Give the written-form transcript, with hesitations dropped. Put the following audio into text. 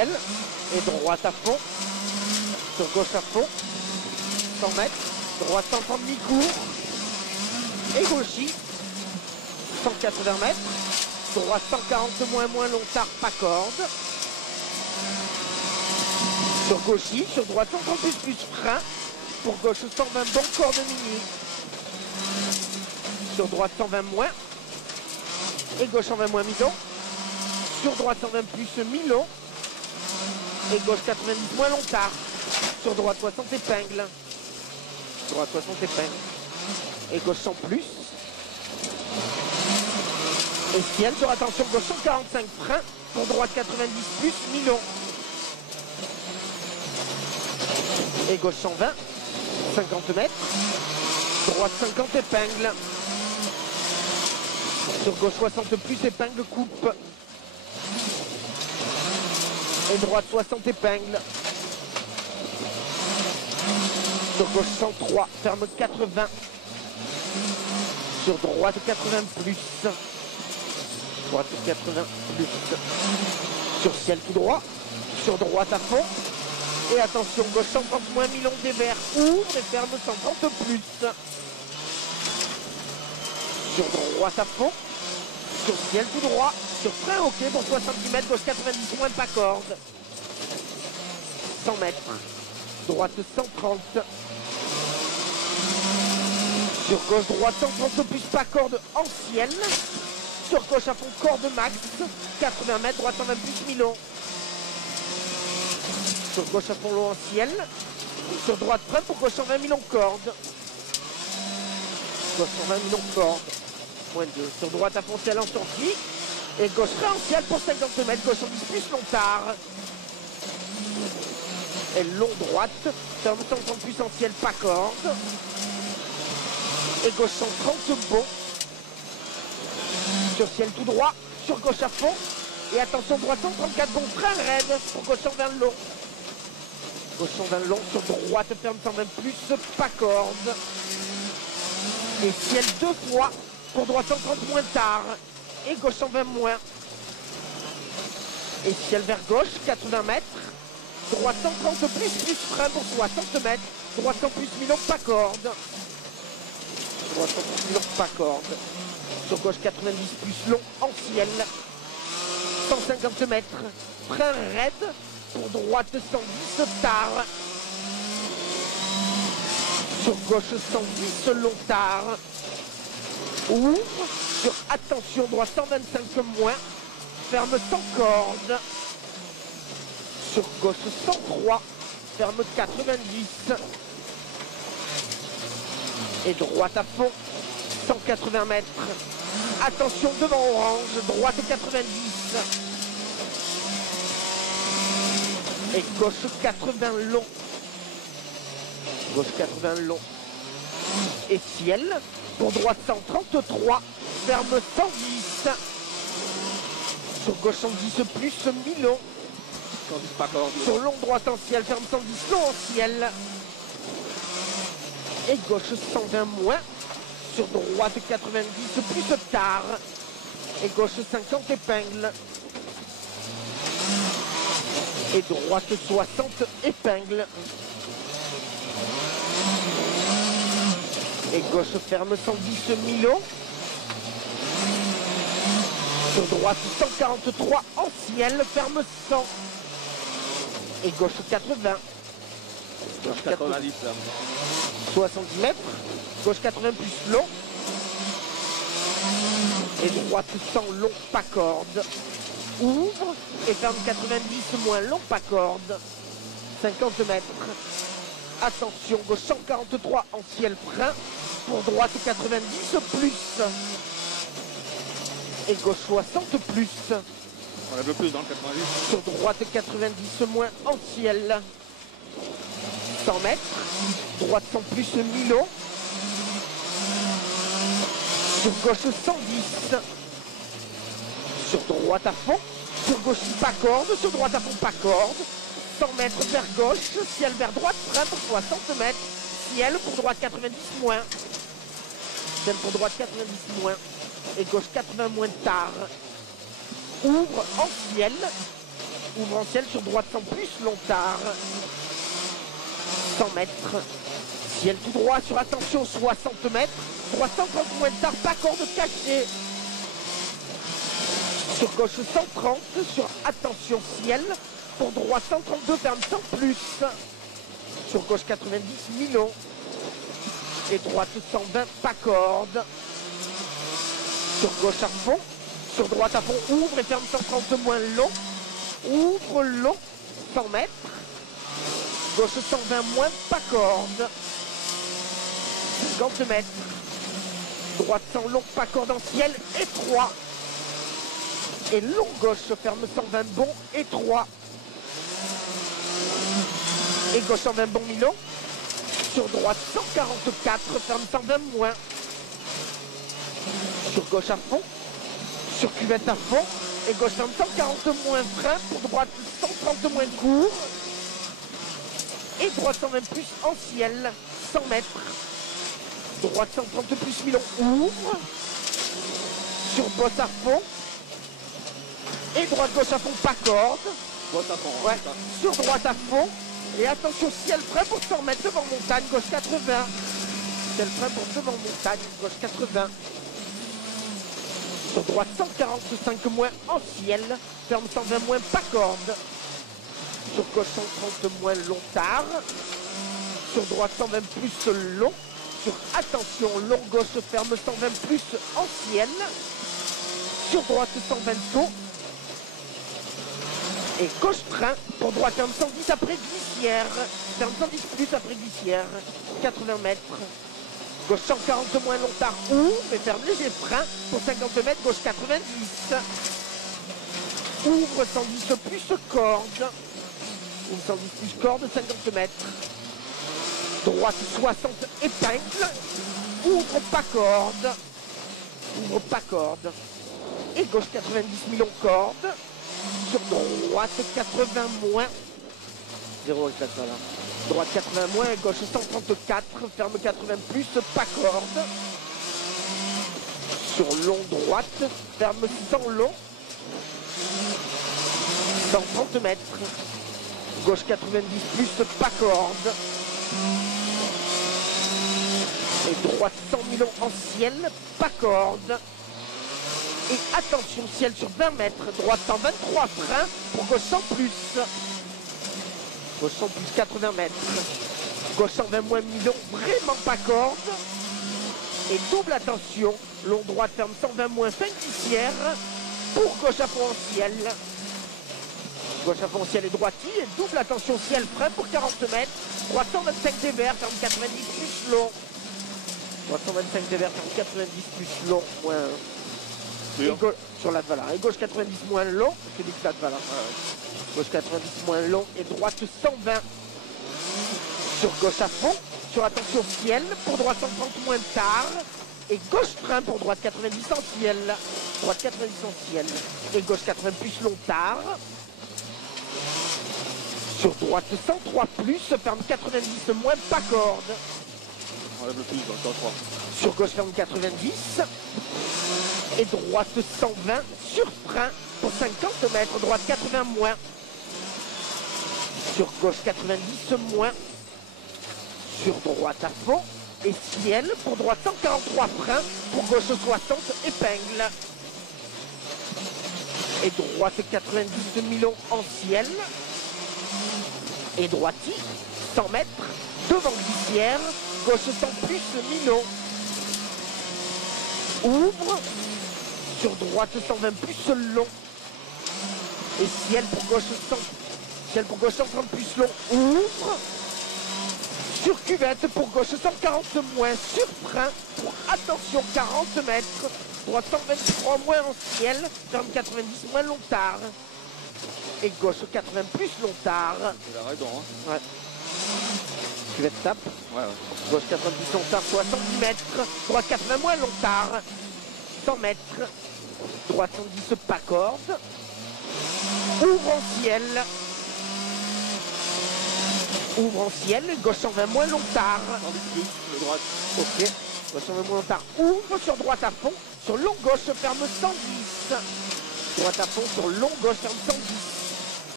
Et droite à fond, sur gauche à fond, 100 mètres, droite 130 mi-court, et gauchis, 180 mètres, droite 140 moins long tard, pas corde, sur gauchis, sur droite 130 plus frein, pour gauche 120 bon corde mini, sur droite 120 moins, et gauche 120 moins mi-long, sur droite 120 plus mi-long, et gauche 90 moins long tard, sur droite 60 épingles, droite 60 épingles, et gauche 100 plus, et ciel sur attention gauche 145 frein, pour droite 90 plus mi-long, et gauche 120, 50 mètres, droite 50 épingles, sur gauche 60 plus épingle coupe, et droite 60 épingles, sur gauche 103, ferme 80, sur droite 80 plus, droite 80 plus, sur ciel tout droit, sur droite à fond, et attention gauche 130 moins mi-long des verts, ouvre et ferme 130 plus, sur droite à fond, sur ciel tout droit, sur frein ok pour 70 mètres, gauche 90 moins pas corde, 100 mètres, droite 130, sur gauche droite 130 plus pas corde en ciel, sur gauche à fond corde max, 80 mètres, droite 120 plus mi-long, sur gauche à fond long en ciel, sur droite frein pour gauche 120 mi-long corde, gauche 120 mi-long corde, moins 2, sur droite à fond ciel en sortie, et gauche frein en ciel pour 50 mètres, gauche 110 plus long tard, et long droite, ferme 130 plus en ciel pas corde, et gauche 130 bon, sur ciel tout droit, sur gauche à fond, et attention droite 134 bon, frein raide pour gauche 120 long, gauche 120 long, sur droite ferme 120 plus pas corde, et ciel deux fois pour droite 130 moins tard, et gauche 120 moins, et ciel vers gauche 80 mètres, droite 130 plus frein pour 60 mètres, droite 100 plus mi-long pas corde, droite 100 plus mi-long pas corde, sur gauche 90 plus long en ciel, 150 mètres, frein raide pour droite 110 tard, sur gauche 110 long tard, ouvre, sur attention droite 125 moins, ferme 100 cordes, sur gauche 103, ferme 90, et droite à fond, 180 mètres, attention devant orange, droite 90, et gauche 80 long, gauche 80 long, et ciel, pour droite 133, ferme 110, sur gauche 110 plus mi-long, sur long droite en ciel, ferme 110 long en ciel, et gauche 120 moins, sur droite 90 plus tard, et gauche 50 épingles, et droite 60 épingles, et gauche ferme 110 mi-long, sur droite 143 en ciel, ferme 100, et gauche 80, Gauche 90 là. 70 mètres, gauche 80 plus long, et droite 100 long pas corde, ouvre et ferme 90 moins long pas corde, 50 mètres, attention gauche 143 en ciel frein, pour droite 90 plus, et gauche 60 plus, On lève le plus dans le 90. sur droite 90 moins en ciel, 100 mètres, droite 100 plus mi-long, sur gauche 110, sur droite à fond, sur gauche pas corde, sur droite à fond pas corde, 100 mètres vers gauche, ciel vers droite, frein pour 60 mètres, ciel pour droite 90 moins, ciel pour droite 90 moins, et gauche 80 moins tard, ouvre en ciel, Ouvre en ciel sur droite 100 plus long tard. 100 mètres. Ciel tout droit sur attention 60 mètres. Droite 130 moins tard, pas corde cachée. Sur gauche 130, sur attention ciel. Pour droite 132, ferme 100 plus. Sur gauche 90, Milon. Et droite 120, pas corde. Sur gauche à fond. Sur droite à fond, ouvre et ferme 130 moins long. Ouvre long, 100 mètres. Gauche 120 moins, pas corde. 50 mètres. Droite 100 long, pas corde en ciel, étroit. Et long gauche, ferme 120 bon, étroit. Et gauche 120 bon, Milon. Sur droite 144, ferme 120 moins. Sur gauche à fond. Sur cuvette à fond. Et gauche ferme 140 moins frein. Pour droite 130 moins court. Et droite 120 plus en ciel, 100 mètres. Droite 130 plus Milon, ouvre. Sur bosse à fond. Et droite gauche à fond, pas corde. Bosse à fond. Ouais. Sur droite à fond. Et attention, ciel frein pour 100 mètres devant montagne, gauche 80. Ciel frein pour devant montagne, gauche 80. Sur droite 145 moins en ciel. Ferme 120 moins, pas corde. Sur gauche 130 moins long tard. Sur droite 120 plus long. Sur attention, long gauche ferme 120 plus en ciel. Sur droite 120 tôt. Et gauche train pour droite ferme 110 après glissière. Ferme 110 plus après glissière. 80 mètres. Gauche 140 moins long tard, ouvre et ferme léger frein pour 50 mètres. Gauche 90. Ouvre 110 plus corde. Ouvre 110 plus corde, 50 mètres. Droite 60 épingle. Ouvre pas corde. Ouvre pas corde. Et gauche 90 Milon corde. Sur droite 80 moins. 0 et 4 là. Droite 80 moins, gauche 134. Ferme 80 plus, pas corde. Sur long droite. Ferme 100 long. 130 mètres. Gauche 90 plus, pas corde. Et droite 100 Milon en ciel, pas corde. Et attention, ciel sur 20 mètres. Droite 123 frein pour gauche 100 plus. Gauche 100 plus 80 mètres. Gauche 120 moins Milon, vraiment pas corde. Et double attention. Long droite ferme 120 moins 5 glissières. Pour gauche à fond en ciel. Gauche à fond ciel et droitier. Et double attention ciel frein pour 40 mètres. Droite 125 des verts, ferme 90 plus long. Droite 125 des verts, ferme 90 plus long. Moins. Et sur l'Advala. Et gauche 90 moins long. Je dis que l'Advala. Gauche 90 moins long. Et droite 120. Sur gauche à fond. Sur attention ciel. Pour droite 130 moins tard. Et gauche frein pour droite 90 en ciel. Droite 90 en ciel. Et gauche 80 plus long tard. Sur droite 103 plus, ferme 90 moins, pas corde. On enlève le plus dans le 103. Sur gauche ferme 90. Et droite 120 sur frein pour 50 mètres. Droite 80 moins. Sur gauche 90 moins. Sur droite à fond. Et ciel pour droite 143 frein. Pour gauche 60 épingle. Et droite 90 Milon en ciel. Et droitier, 100 mètres, devant glissière, gauche 100 plus Milon. Ouvre, sur droite 120 plus long. Et ciel pour gauche 100, ciel pour gauche 130 plus long, ouvre. Sur cuvette pour gauche 140 moins, sur frein, pour attention 40 mètres. Droite 123 moins en ciel, ferme 90 moins long tard. Et gauche 80 plus long tard. C'est la raison, hein. Ouais. Cuvette tape. Ouais. Gauche 90 long tard, 70 mètres. Droite 80 moins long tard. 100 mètres. Droite 110 pas corde. Ouvre en ciel. Ouvre en ciel. Gauche 120 moins long tard. 110 plus, le droite. Ok. Gauche 120 moins long tard. Ouvre sur droite à fond. Sur long gauche ferme 110. Droite à fond sur long gauche ferme 110.